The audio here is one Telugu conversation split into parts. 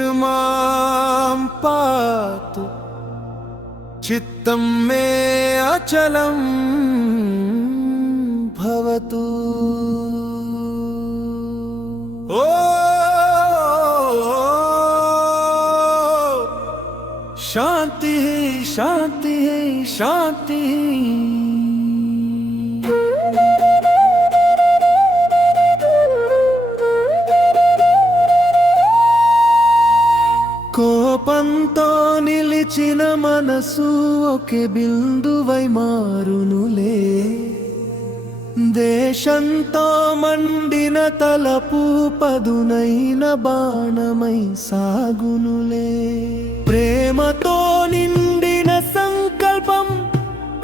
अंतज्योतिर्मां पातु चित्तं मे अचलं भवतु। ओ शांति शांति शांति। కోపంతో నిలిచిన మనసు ఒకే బిందువై మారునులే, దేశంతో మండిన తలపు పదునైన బాణమై సాగునులే, ప్రేమతో నిండిన సంకల్పం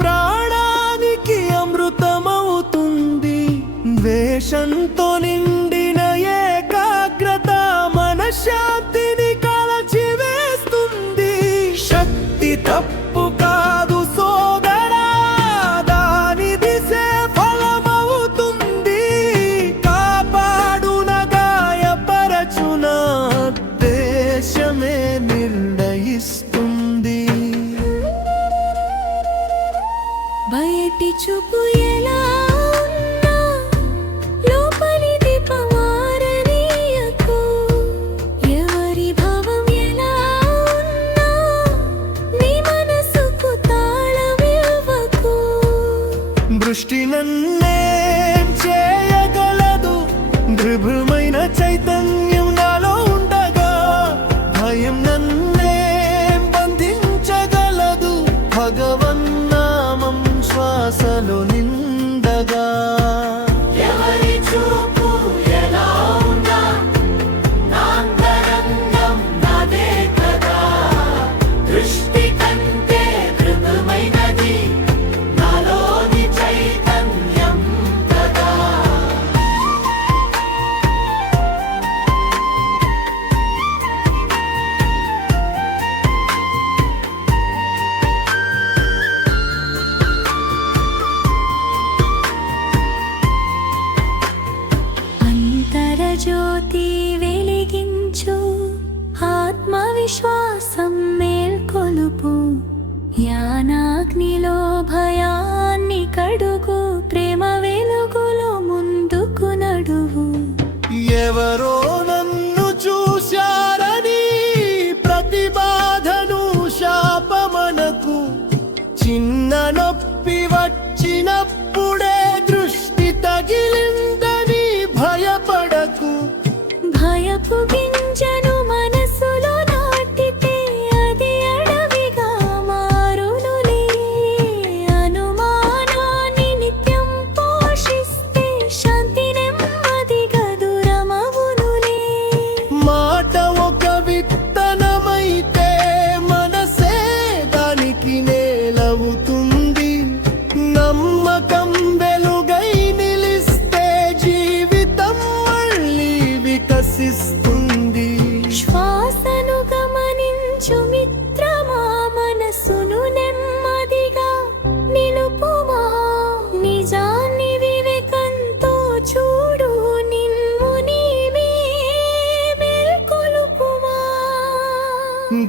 ప్రాణానికి అమృతమవుతుంది, ద్వేషంతో నిండిన ఏకాగ్రత మనశ్శాంతిని కలచివేస్తుంది। శక్తి తప్పు కాదు సోదరా, దాని దిశే ఫలమవుతుంది, కాపాడున గాయపరచున దేశమే నిర్ణయిస్తుంది। బయటి చూపు ఎలా ఉన్నా లోపలి దీపమారనీయకు, ఎవరి భావం ఎలా ఉన్నా నీ మనసుకు తాళమివ్వకు। దృష్టి నన్నేం చేయగలదు, దృఢమైన చైతన్యం నాలో ఉండగా, భయం నన్నేం బంధించగలదు, భగవన్నామం శ్వాసలో నిండగా। ఎవరి చూపు ఎలా ఉన్నా నాంతరంగం నాదే కదా, దృష్టి కంటే మృదుమైనది నాలోని చైతన్యం కదా। అంతరజ్యోతి వెలిగించు, ఆత్మవిశ్వాసం మేల్కొలుపు, జ్ఞానాగ్నిలో భయాన్ని కడుగు, ప్రేమ వెలుగులో ముందుకు నడువు। ఎవరో నన్ను చూశారని ప్రతి బాధను శాపమనకు, చిన్న నొప్పి వచ్చినప్పుడే దృష్టి తగిలిందని భయపడకు। భయపు గింజను మనసులో నాటితే అది అడవిగా మారునులే, అనుమానాన్ని నిత్యం పోషిస్తే శాంతి నెమ్మదిగా దూరమవునులే। మాట ఒక విత్తనమైతే మనసే దానికి నేలవుతుంది, నమ్మకం వెలుగై నిలిస్తే జీవితం మళ్ళీ వికసిస్తుంది। శ్వాసను గమనించు మిత్రమా, మనసును నెమ్మదిగా నిలుపుమా, నిజాన్ని వివేకంతో చూడు, నిన్ను నీవే మేల్కొలుపుమా।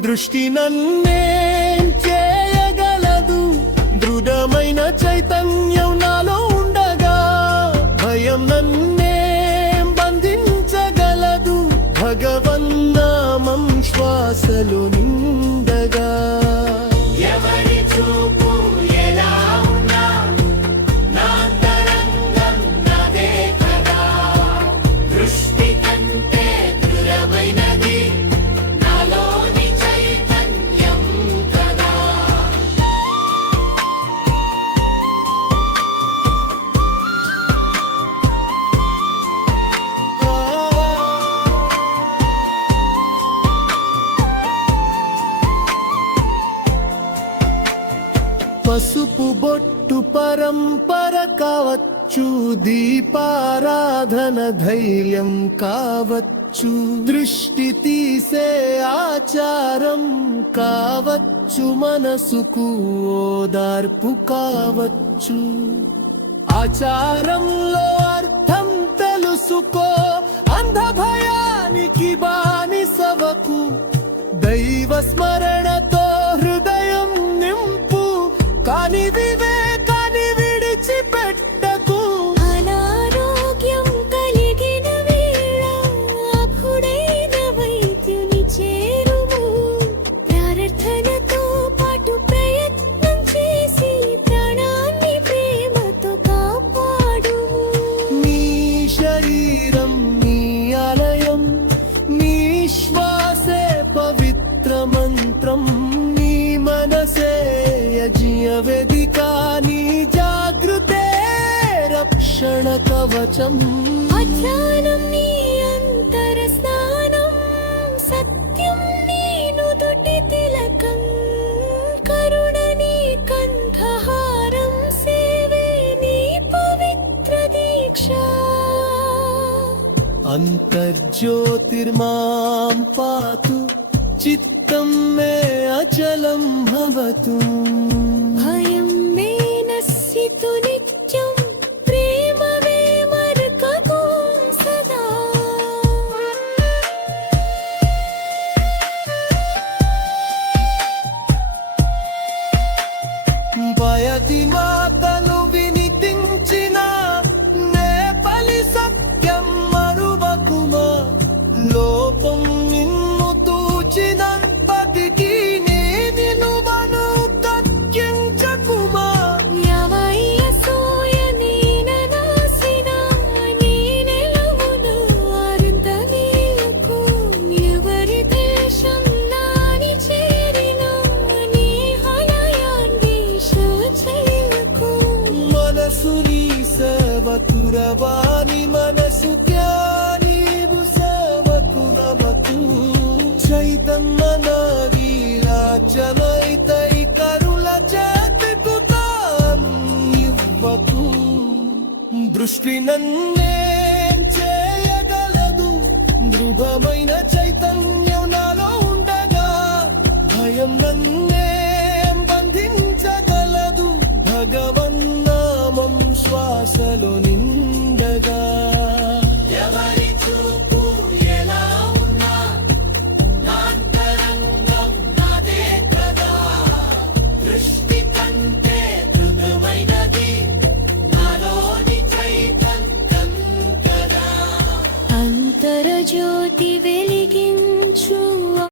దృష్టి నన్నేం చేయగలదు, దృఢమైన చైతన్యం నాలో ఉండగా, భయం నన్నేం బంధించగలదు, భగవన్నామం శ్వాసలో నిండగా। ఎవరి చూపు ఎలా ఉన్నా నాంతరంగం నాదే కదా, దృష్టి కంటే దృఢమైనది నాలోని చైతన్యం కదా। పసుపు బొట్టు పరంపర కావచ్చు, దీపారాధన ధైర్యం కావచ్చు, కావచ్చు, దృష్టి తీసే ఆచారం కావచ్చు, మనసుకు ఓదార్పు కావచ్చు. ఆచారంలో అర్థం తెలుసుకో, అంధ భయానికి బానిసవకు, దైవ స్మరణతో హృదయం నింపు, కాని వివేకాన్ని విడిచిపెట్టకు. అనారోగ్యం కలిగిన వేళ అప్పుడైన వైద్యుని చేరుము, ప్రార్థనతో పాటు ప్రయత్నం చేసి ప్రాణాన్ని ప్రేమతో కాపాడుము. నీ శరీరం నీ ఆలయం, నీ శ్వాసే పవిత్ర మంత్రం, నీ మనసే యజ్ఞ వేదిక, నీ జాగృతే రక్షణ కవచం. అధ్యానం నీ అంతర స్నానం, సత్యం నీ నుదుటి తిలకం, కరుణ నీ కంఠహారం, సేవే నీ పవిత్ర దీక్ష. అంతర్జ్యోతిర్మాం పాతు, చిత్తం మే అచలం భవతు. భయం మే నశ్యతు నిత్యం, ప్రేమ మే మర్కకు సదా. భయతి మాతలు వినితించిన నేపలి సత్యం మరువకుమా, లోపం నిన్ను తూచినంతటికి నీ నిలువను తగ్గించకుమా. యవయ్య సోయ నీననాసిన, నీ నిలువును అరుంధనీయకు, ఎవరి దేశం నాని చేరిన, నీ హలయాన్వేష చేయకు. మనసు నీ సేవకురవాని, మనసు జ్ఞానీవు సేవకు నమకు. చైతన్య నారీలాచలైతై కరుల చేతికు తానివ్వకు. దృష్టి నన్నేం చేయగలదు, దృఢమైన చైతన్య